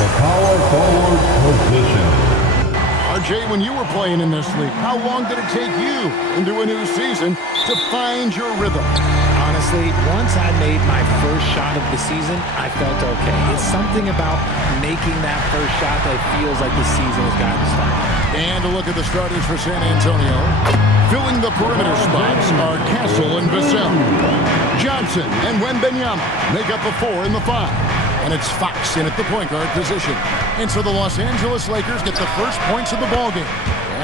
the power forward position. RJ, when you were playing in this league, how long did it take you into a new season to find your rhythm? Honestly, once I made my first shot of the season, I felt okay. It's something about making that first shot that feels like the season has gotten started. And a look at the starters for San Antonio. Filling the perimeter spots are Castle and Vassell. Johnson and Wembanyama make up the 4 and the 5. And it's Fox in at the point guard position. And so the Los Angeles Lakers get the first points of the ballgame.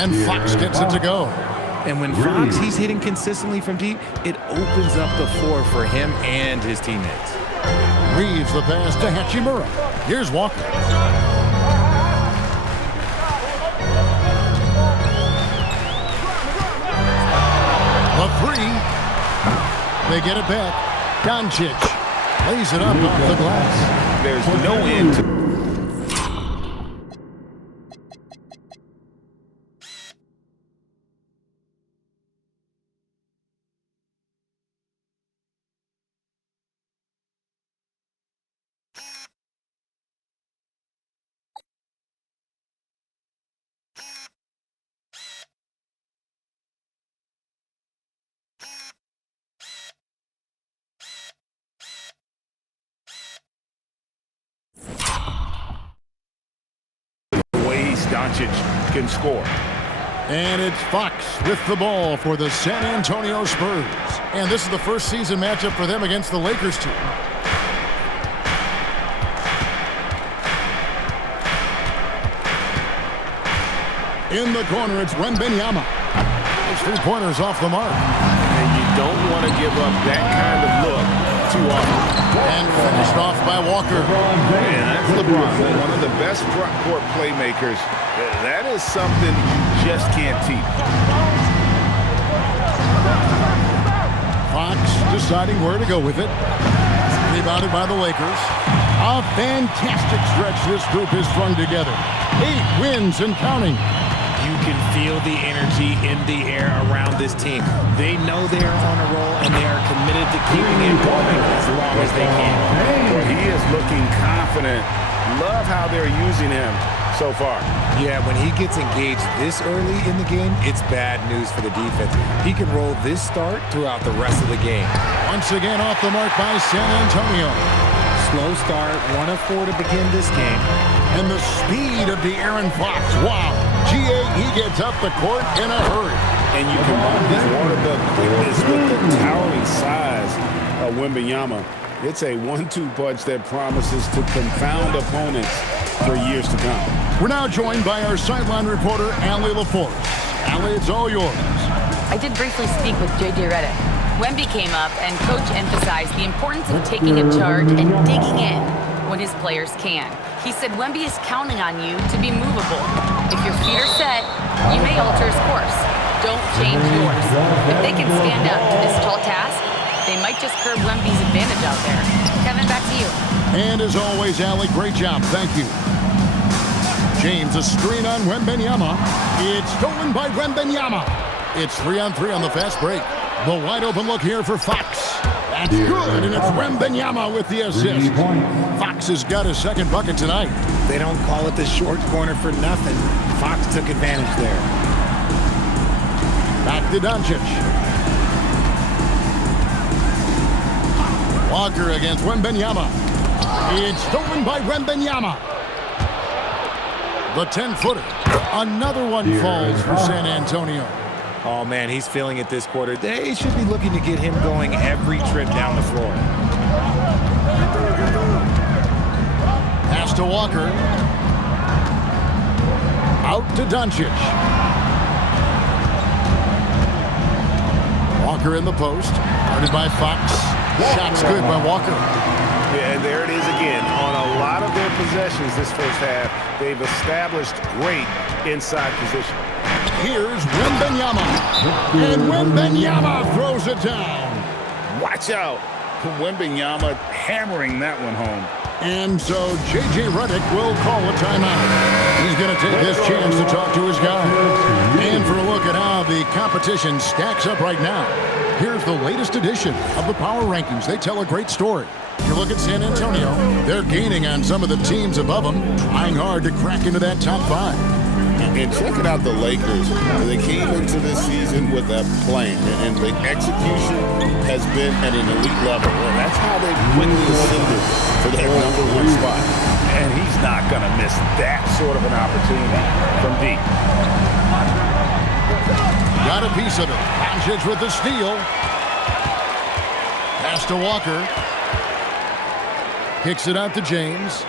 And Fox gets it to go. And when Fox, he's hitting consistently from deep, it opens up the floor for him and his teammates. Reeves the pass to Hachimura. Here's Walker. A 3. They get it back. Doncic lays it up off the glass. There's no end to... Doncic can score. And it's Fox with the ball for the San Antonio Spurs. And this is the first season matchup for them against the Lakers team. In the corner, it's Wembanyama. His 3-pointers off the mark. And you don't want to give up that kind of look too often. And finished off by Walker. Man, that's LeBron, one of the best front court playmakers. That is something you just can't teach. Fox deciding where to go with it. Rebounded by the Lakers. A fantastic stretch this group has strung together. 8 wins and counting. You can feel the energy in the air around this team. They know they are on a roll, and they are committed to keeping it going as long as they can. Well, he is looking confident. Love how they're using him so far. Yeah, when he gets engaged this early in the game, it's bad news for the defense. He can roll this start throughout the rest of the game. Once again off the mark by San Antonio. Slow start, 1 of 4 to begin this game. And the speed of De'Aaron Fox. Wow. GA, he gets up the court in a hurry. And you combine this water bug quickness with the towering size of Wembanyama. It's a 1-2 punch that promises to confound opponents for years to come. We're now joined by our sideline reporter, Allie LaForce. Allie, it's all yours. I did briefly speak with J.J. Redick. Wemby came up, and Coach emphasized the importance of taking a charge and digging in when his players can. He said Wemby is counting on you to be movable. If your feet are set, you may alter his course. Don't change yours. If they can stand up to this tall task, they might just curb Wemby's advantage out there. Kevin, back to you. And as always, Allie, great job. Thank you. James, a screen on Wembanyama. It's stolen by Wembanyama. It's 3-on-3 on the fast break. The wide open look here for Fox. That's good, and it's Wembanyama with the assist. Fox has got his second bucket tonight. They don't call it the short corner for nothing. Fox took advantage there. Back to Doncic. Walker against Wembanyama. It's stolen by Wembanyama. The 10-footer. Another one falls for San Antonio. Oh, man, he's feeling it this quarter. They should be looking to get him going every trip down the floor. Pass to Walker. Out to Doncic. Walker in the post. Guarded by Fox. Shot's good by Walker. Yeah, and there it is again. On a lot of their possessions this first half, they've established great inside position. Here's Wembanyama. And Wembanyama throws it down. Watch out. Wembanyama hammering that one home. And so J.J. Redick will call a timeout. He's going to take his chance to talk to his guys. And for a look at how the competition stacks up right now. Here's the latest edition of the Power Rankings. They tell a great story. You look at San Antonio, they're gaining on some of the teams above them, trying hard to crack into that top 5. And checking out the Lakers, they came into this season with a plan, and the execution has been at an elite level. And that's how they quickly ascended to that #1 spot. And he's not going to miss that sort of an opportunity from deep. Got a piece of it. Doncic with the steal. Pass to Walker. Kicks it out to James.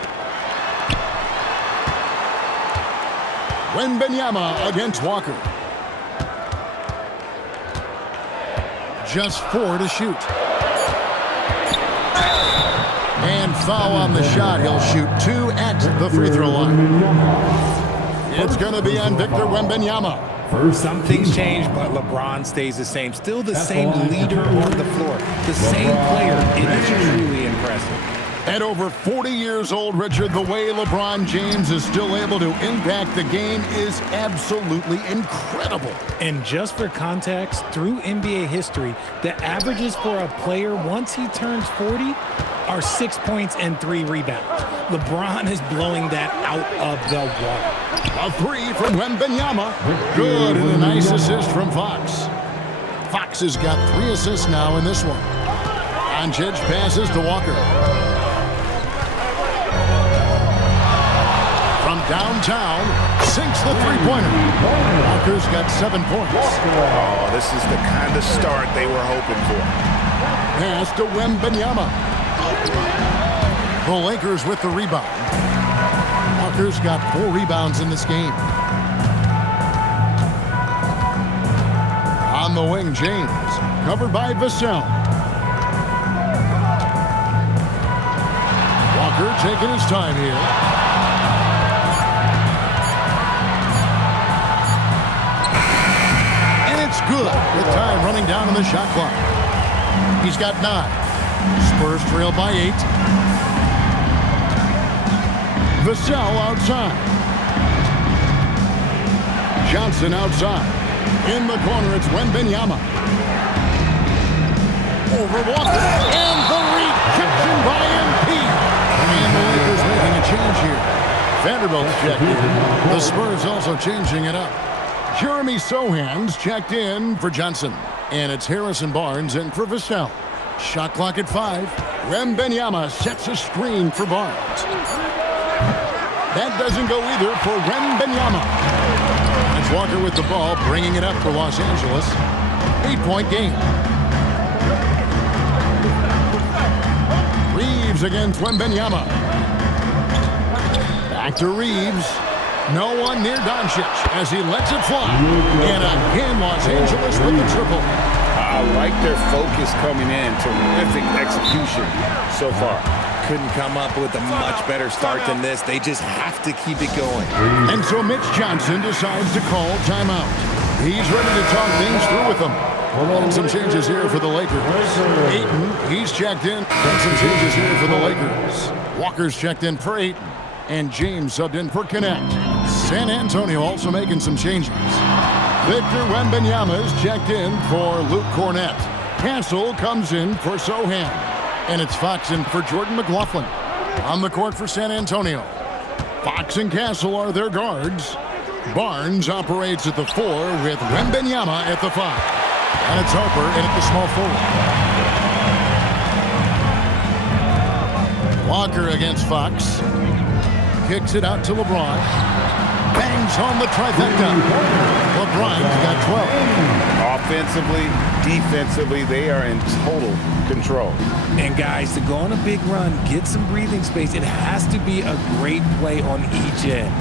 Wembanyama against Walker. Just 4 to shoot. And foul on the shot. He'll shoot 2 at the free throw line. It's going to be on Victor Wembanyama. Some things change, but LeBron stays the same. Still the same leader on the floor. The same player. It is truly impressive. At over 40 years old, Richard, the way LeBron James is still able to impact the game is absolutely incredible. And just for context, through NBA history, the averages for a player once he turns 40 are 6 points and 3 rebounds. LeBron is blowing that out of the water. A 3 from Wembanyama. Good, and a nice assist from Fox. Fox has got 3 assists now in this one. Doncic passes to Walker. From downtown, sinks the three-pointer. Walker's got 7 points. Oh, this is the kind of start they were hoping for. Pass to Wembanyama. The Lakers with the rebound. Walker's got 4 rebounds in this game. On the wing, James. Covered by Vassell. Walker taking his time here. Good. With time running down on the shot clock. He's got 9. Spurs trail by 8. Vassell outside. Johnson outside. In the corner, it's Wembanyama. Over Walker. And the rejection by MP. And the Lakers making a change here. Vanderbilt's checked in. The Spurs also changing it up. Jeremy Sohan's checked in for Johnson. And it's Harrison Barnes in for Vassell. Shot clock at 5. Wembanyama sets a screen for Barnes. That doesn't go either for Wembanyama. It's Walker with the ball, bringing it up for Los Angeles. 8-point game. Reeves against Wembanyama. Back to Reeves. No one near Doncic as he lets it fly. And again, Los Angeles with the triple. I like their focus coming in. Terrific execution so far. Couldn't come up with a much better start than this. They just have to keep it going. And so Mitch Johnson decides to call timeout. He's ready to talk things through with them. And some changes here for the Lakers. Ayton, he's checked in. And some changes here for the Lakers. Walker's checked in for Ayton. And James subbed in for Connect. San Antonio also making some changes. Victor Wembanyama is checked in for Luke Cornett. Castle comes in for Sohan. And it's Fox in for Jordan McLaughlin. On the court for San Antonio. Fox and Castle are their guards. Barnes operates at the 4 with Wembanyama at the 5. And it's Harper in at the small forward. Walker against Fox. Kicks it out to LeBron. Bangs home the trifecta. LeBron's got 12. Offensively, defensively, they are in total control. And guys, to go on a big run, get some breathing space, it has to be a great play on each end.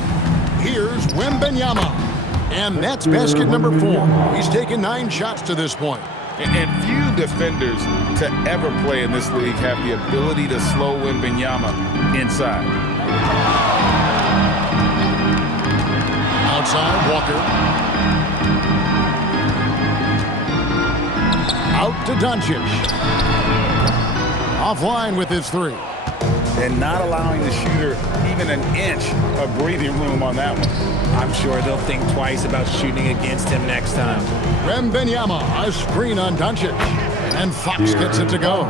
Here's Wembanyama. And that's basket number 4. He's taken 9 shots to this point. And few defenders to ever play in this league have the ability to slow Wembanyama inside. Outside, Walker. Out to Doncic. Offline with his 3. and not allowing the shooter even an inch of breathing room on that one. I'm sure they'll think twice about shooting against him next time. Wembanyama, a screen on Doncic. And Fox gets it to go.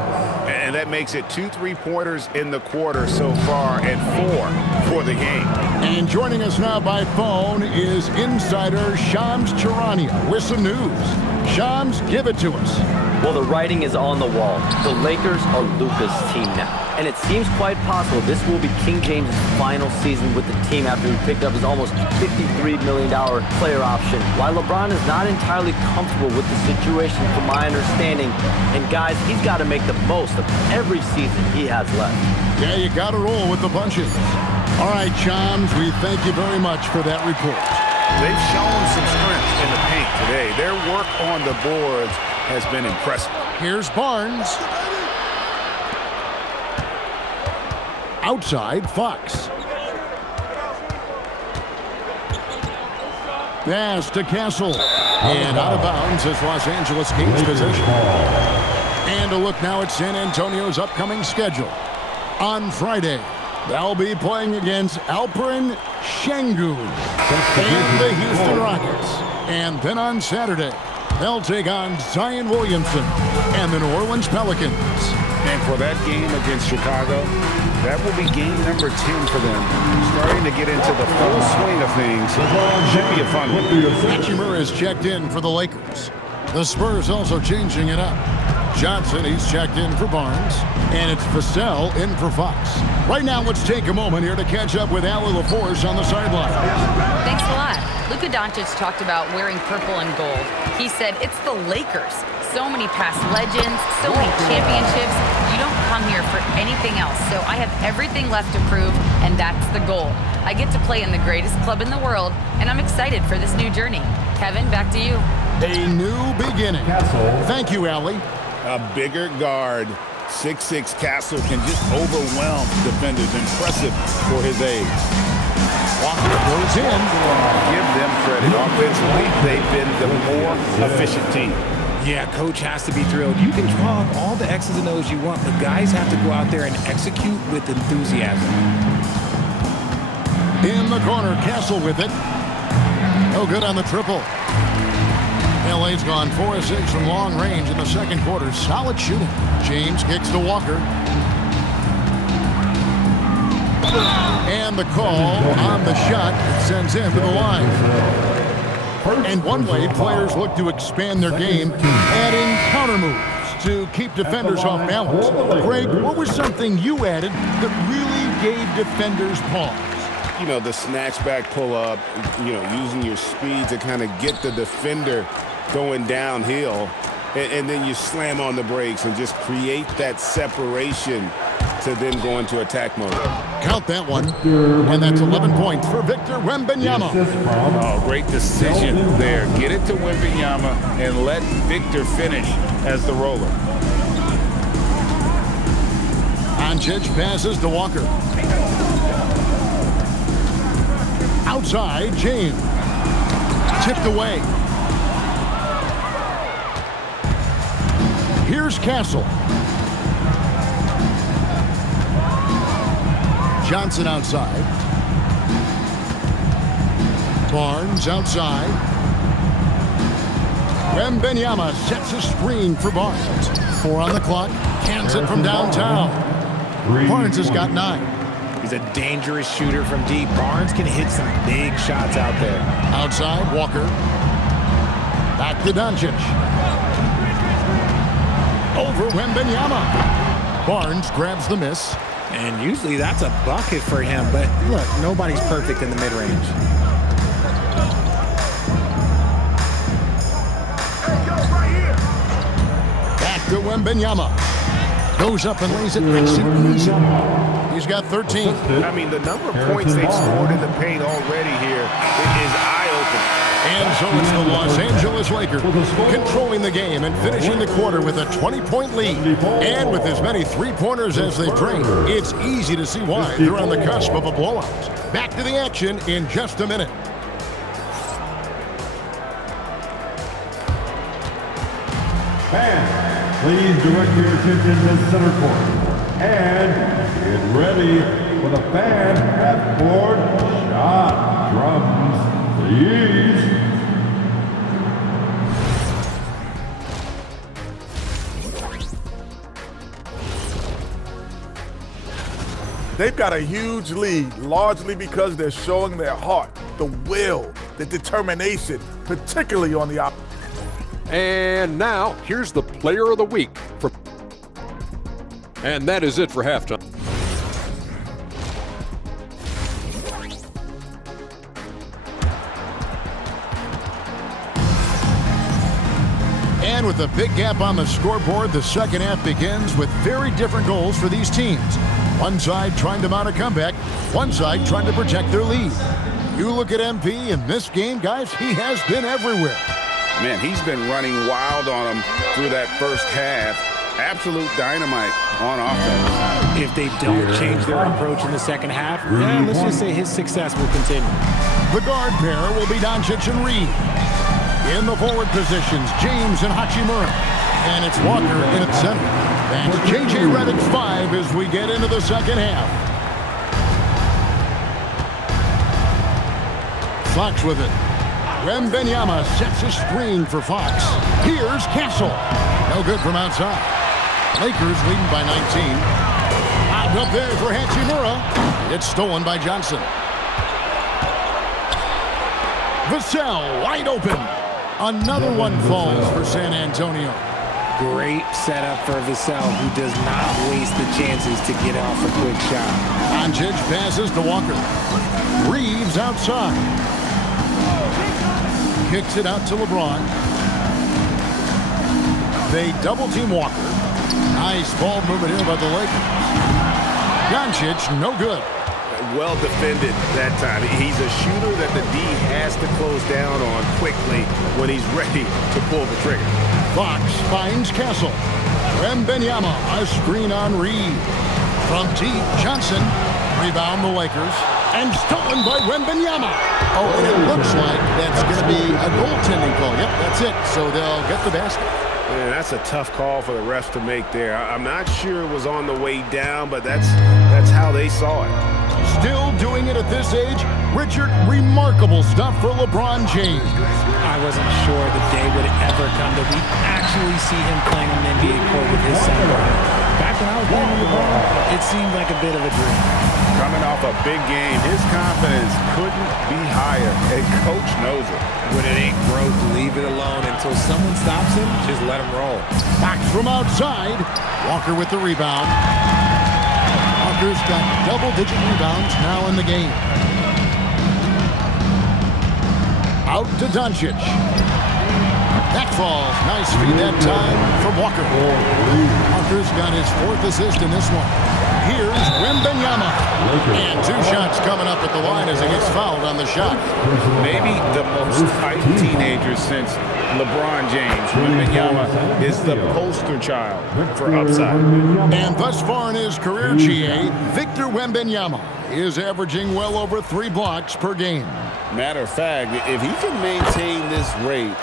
And that makes it 2 3-pointers in the quarter so far and 4 for the game. And joining us now by phone is insider Shams Charania with some news. Shams, give it to us. Well, the writing is on the wall. The Lakers are Luka's team now. And it seems quite possible this will be King James' final season with the team after he picked up his almost $53 million player option. While LeBron is not entirely comfortable with the situation from my understanding, and guys, he's got to make the most of every season he has left. Yeah, you got to roll with the punches. All right, Shams, we thank you very much for that report. They've shown some strength in the paint today. Their work on the boards has been impressive. Here's Barnes. Outside, Fox. Pass to Castle. And out of bounds as Los Angeles gains possession. And a look now at San Antonio's upcoming schedule. On Friday, they'll be playing against Alperen Şengün and the Houston Rockets. And then on Saturday, they'll take on Zion Williamson and the New Orleans Pelicans. And for that game against Chicago, that will be game number 10 for them. Starting to get into the full swing of things. Should be a fun one. Hachimura is checked in for the Lakers. The Spurs also changing it up. Johnson, he's checked in for Barnes. And it's Vassell in for Fox. Right now, let's take a moment here to catch up with Allie LaForce on the sideline. Thanks a lot. Luka Doncic talked about wearing purple and gold. He said, it's the Lakers. So many past legends, so many championships. You don't come here for anything else. So I have everything left to prove, and that's the goal. I get to play in the greatest club in the world, and I'm excited for this new journey. Kevin, back to you. A new beginning. Thank you, Allie. A bigger guard, 6'6" Castle can just overwhelm defenders. Impressive for his age. Walker goes in. Give them credit. Offensively, they've been the more efficient team. Yeah, coach has to be thrilled. You can draw up all the X's and O's you want, but guys have to go out there and execute with enthusiasm. In the corner, Castle with it. No good on the triple. LA's gone 4 of 6 from long range in the second quarter. Solid shooting. James kicks to Walker. And the call on the shot sends him to the line. And one way players look to expand their game, adding counter moves to keep defenders off balance. Greg, what was something you added that really gave defenders pause? You know, the snatch back pull up, you know, using your speed to kind of get the defender going downhill, and then you slam on the brakes and just create that separation to then go into attack mode. Count that one. And that's 11 points for Victor Wembanyama. Oh, great decision there. Get it to Wembanyama and let Victor finish as the roller. Doncic passes to Walker. Outside, James. Tipped away. Here's Castle. Johnson outside. Barnes outside. Wembanyama sets a screen for Barnes. 4 on the clock. Cans it from downtown. Barnes has got 9. He's a dangerous shooter from deep. Barnes can hit some big shots out there. Outside, Walker. Back to Doncic. Over Wembanyama. Barnes grabs the miss. And usually that's a bucket for him, but look, nobody's perfect in the mid-range. Back to Wembanyama. Goes up and lays it nice and easy. He's got 13. I mean, the number of points they've scored in the paint already here is eye-opening. And so it's the Los Angeles Lakers controlling the game and finishing the quarter with a 20-point lead. And with as many three-pointers as they bring, it's easy to see why they're on the cusp of a blowout. Back to the action in just a minute. And please direct your attention to center court. And get ready for the fan half-court shot. Drums, please. They've got a huge lead, largely because they're showing their heart, the will, the determination, particularly on the opposite. And now, here's the player of the week. And that is it for halftime. And with a big gap on the scoreboard, the second half begins with very different goals for these teams. One side trying to mount a comeback, one side trying to protect their lead. You look at MP in this game, guys, he has been everywhere. Man, he's been running wild on them through that first half. Absolute dynamite on offense. If they don't change their approach in the second half, let's just say his success will continue. The guard pair will be Doncic and Reed. In the forward positions, James and Hachimura. And it's Walker in at center. And J.J. Redick's 5 as we get into the second half. Fox with it. Wembenyama sets a screen for Fox. Here's Castle. No good from outside. Lakers leading by 19. Out up there for Hachimura. It's stolen by Johnson. Vassell wide open. Another one falls for San Antonio. Great setup for Vassell, who does not waste the chances to get off a quick shot. Doncic passes to Walker. Reeves outside. Kicks it out to LeBron. They double-team Walker. Nice ball movement here by the Lakers. Doncic, no good. Well defended that time. He's a shooter that the D has to close down on quickly when he's ready to pull the trigger. Fox finds Castle. Wembenyama, a screen on Reed. From deep, Johnson. Rebound the Lakers. And stolen by Wembenyama. Oh, and it looks like that's going to be a goaltending call. Yep, that's it. So they'll get the basket. Man, that's a tough call for the refs to make there. I'm not sure it was on the way down, but that's how they saw it. Still doing it at this age. Richard, remarkable stuff for LeBron James. I wasn't sure the day would ever come that we actually see him playing on an NBA court with his son. Back when I was playing with LeBron, it seemed like a bit of a dream. Coming off a big game, his confidence couldn't be higher, and Coach knows it. When it ain't broke, leave it alone until someone stops him. Just let him roll. Fox from outside. Walker with the rebound. Walker's got double-digit rebounds now in the game. Out to Doncic. That falls. Nice feed that time from Walker. Walker's got his 4th assist in this one. Here's Wembenyama. And 2 shots coming up at the line as he gets fouled on the shot. Maybe the most hyped teenager since LeBron James. Wembenyama is the poster child for upside. And thus far in his career, GA, Victor Wembenyama is averaging well over 3 blocks per game. Matter of fact, if he can maintain this rate,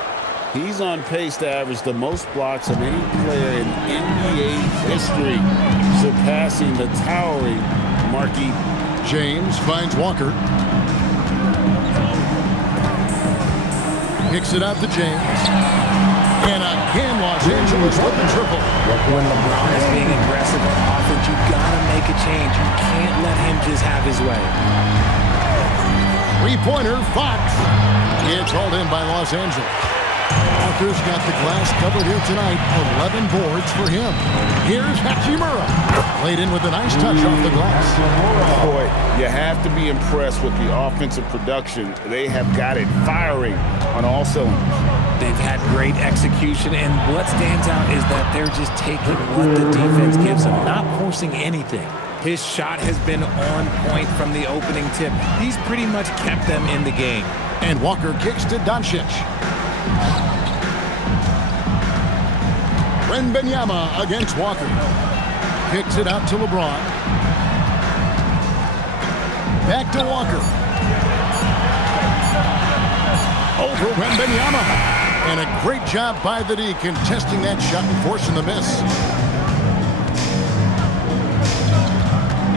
he's on pace to average the most blocks of any player in NBA history, surpassing the towering Marquis. James finds Walker. Kicks it out to James. And again, Los Angeles with the triple. When LeBron is being aggressive on offense, you gotta make a change. You can't let him just have his way. Three-pointer, Fox. It's hauled in by Los Angeles. Walker's got the glass covered here tonight. 11 boards for him. Here's Hachimura. Played in with a nice touch off the glass. Boy, you have to be impressed with the offensive production. They have got it firing on all cylinders. They've had great execution, and what stands out is that they're just taking what the defense gives them, not forcing anything. His shot has been on point from the opening tip. He's pretty much kept them in the game. And Walker kicks to Doncic. Wembenyama against Walker. Kicks it out to LeBron. Back to Walker. Over Wembenyama. And a great job by the D contesting that shot and forcing the miss.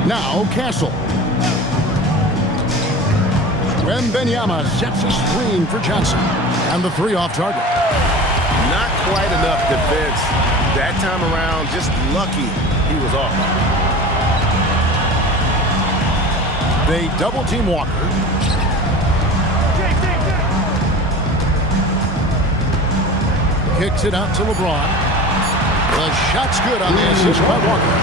Now Castle. Wembenyama sets a screen for Johnson. And the three off target. Not quite enough defense. That time around, just lucky he was off. They double team Walker. Kicks it out to LeBron. The shot's good on the assist by Walker.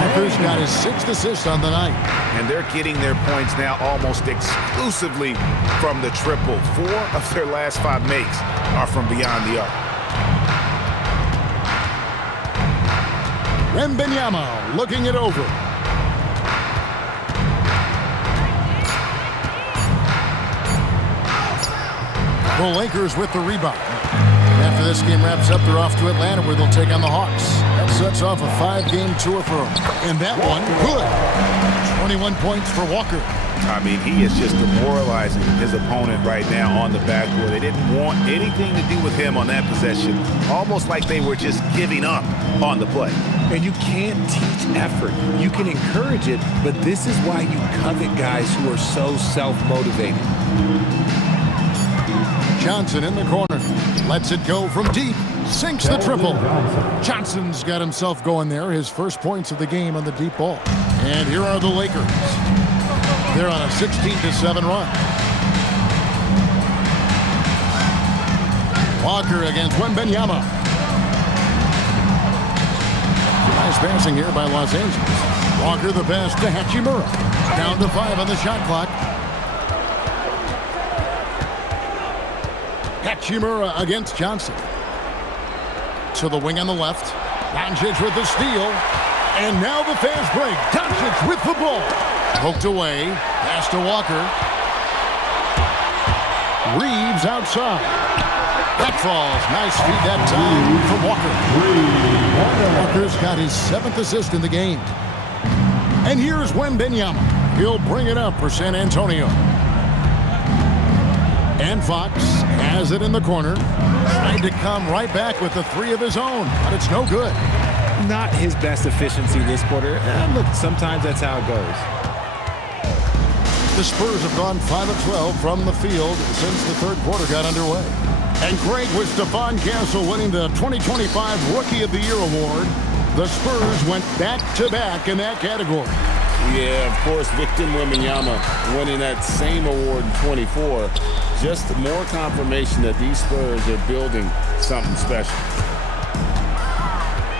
Walker's got his 6th assist on the night. And they're getting their points now almost exclusively from the triple. 4 of their last 5 makes are from beyond the arc. Wembenyama looking it over. The Lakers with the rebound. After this game wraps up, they're off to Atlanta where they'll take on the Hawks. That sets off a 5-game tour for them. And that one, good. 21 points for Walker. I mean, he is just demoralizing his opponent right now on the backboard. They didn't want anything to do with him on that possession. Almost like they were just giving up on the play. And you can't teach effort. You can encourage it, but this is why you covet guys who are so self-motivated. Johnson in the corner. Lets it go from deep. Sinks the triple. Johnson's got himself going there. His first points of the game on the deep ball. And here are the Lakers. They're on a 16-7 run. Walker against Wembenyama. Nice passing here by Los Angeles. Walker the pass to Hachimura. Down to 5 on the shot clock. Hachimura against Johnson. To the wing on the left. Doncic with the steal. And now the fast break. Doncic with the ball. Poked away. Pass to Walker. Reeves outside. That falls. Nice feed that time from Walker. Walker's got his 7th assist in the game. And here's Wembenyama. He'll bring it up for San Antonio. And Fox has it in the corner. Trying to come right back with the 3 of his own, but it's no good. Not his best efficiency this quarter. Look, sometimes that's how it goes. The Spurs have gone 5 of 12 from the field since the third quarter got underway. And Greg, with Stephon Castle winning the 2025 Rookie of the Year award, the Spurs went back-to-back in that category. Yeah, of course, Victor Wembanyama winning that same award in 24. Just more confirmation that these Spurs are building something special.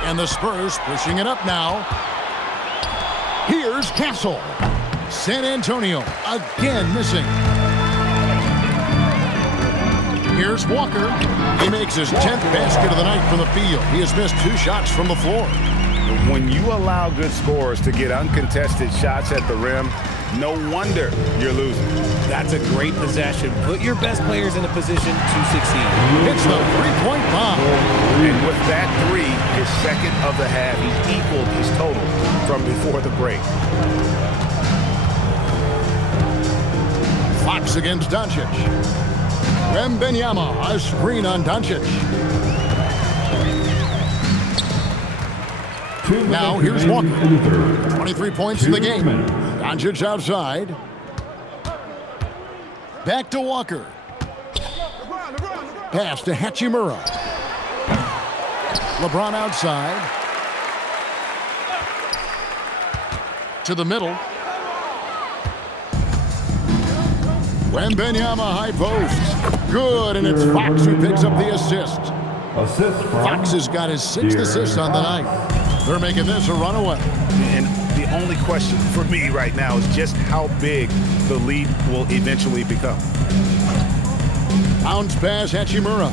And the Spurs pushing it up now. Here's Castle. San Antonio again missing. Here's Walker. He makes his 10th basket of the night from the field. He has missed 2 shots from the floor. When you allow good scorers to get uncontested shots at the rim, no wonder you're losing. That's a great possession. Put your best players in a position to succeed. It's the 3-point bomb. And with that 3, his 2nd of the half, he's equaled his total from before the break. Fox against Doncic. Wembenyama, a screen on Doncic. Now here's Walker. 23 points in the game. Doncic outside. Back to Walker. Pass to Hachimura. LeBron outside. To the middle. Wembenyama high post. Good, and it's Fox who picks up the assist. Fox has got his 6th assist on the night. They're making this a runaway. And the only question for me right now is just how big the lead will eventually become. Bounce pass, Hachimura.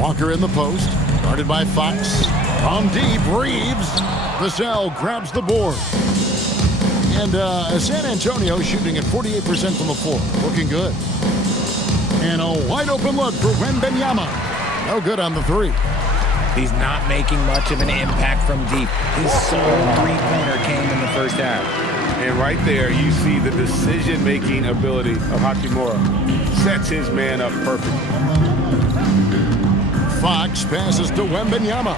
Walker in the post. Guarded by Fox. From deep, Reeves. Vassell grabs the board. And San Antonio shooting at 48% from the floor. Looking good. And a wide open look for Wembenyama. No good on the 3. He's not making much of an impact from deep. His sole 3-pointer came in the first half. And right there, you see the decision-making ability of Hachimura. Sets his man up perfectly. Fox passes to Wembenyama.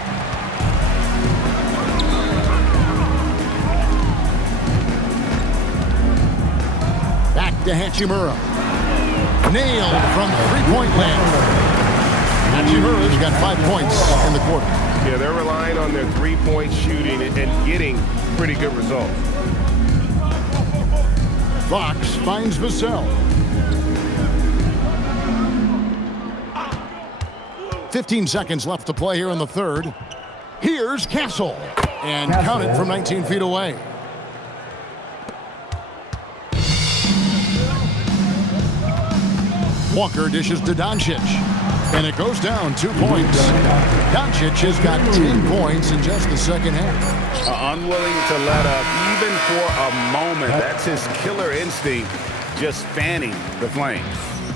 to Hachimura. Nailed from three-point land. Hachimura's got 5 points in the quarter. Yeah, they're relying on their three-point shooting and getting pretty good results. Fox finds Vassell. 15 seconds left to play here in the third. Here's Castle. And count it from 19 feet away. Walker dishes to Doncic. And it goes down 2 points. Doncic has got 10 points in just the second half. Unwilling to let up even for a moment. That's his killer instinct, just fanning the flames.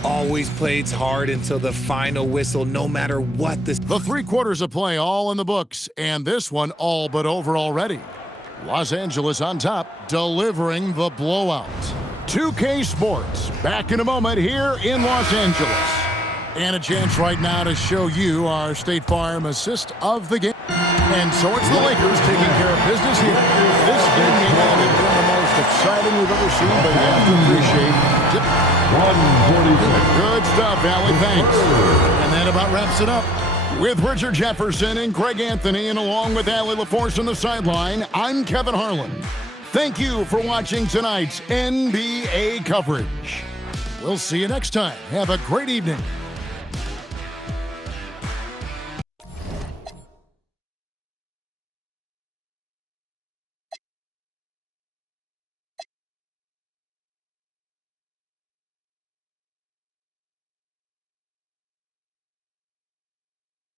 Always plays hard until the final whistle, no matter what the... The 3 quarters of play all in the books, and this one all but over already. Los Angeles on top, delivering the blowout. 2K Sports, back in a moment here in Los Angeles. And a chance right now to show you our State Farm assist of the game. And so it's the Lakers taking care of business here. This game may not have been the most exciting we've ever seen, but you have to appreciate 146. good stuff, Allie. Thanks. And that about wraps it up. With Richard Jefferson and Greg Anthony, and along with Allie LaForce on the sideline, I'm Kevin Harlan. Thank you for watching tonight's NBA coverage. We'll see you next time. Have a great evening.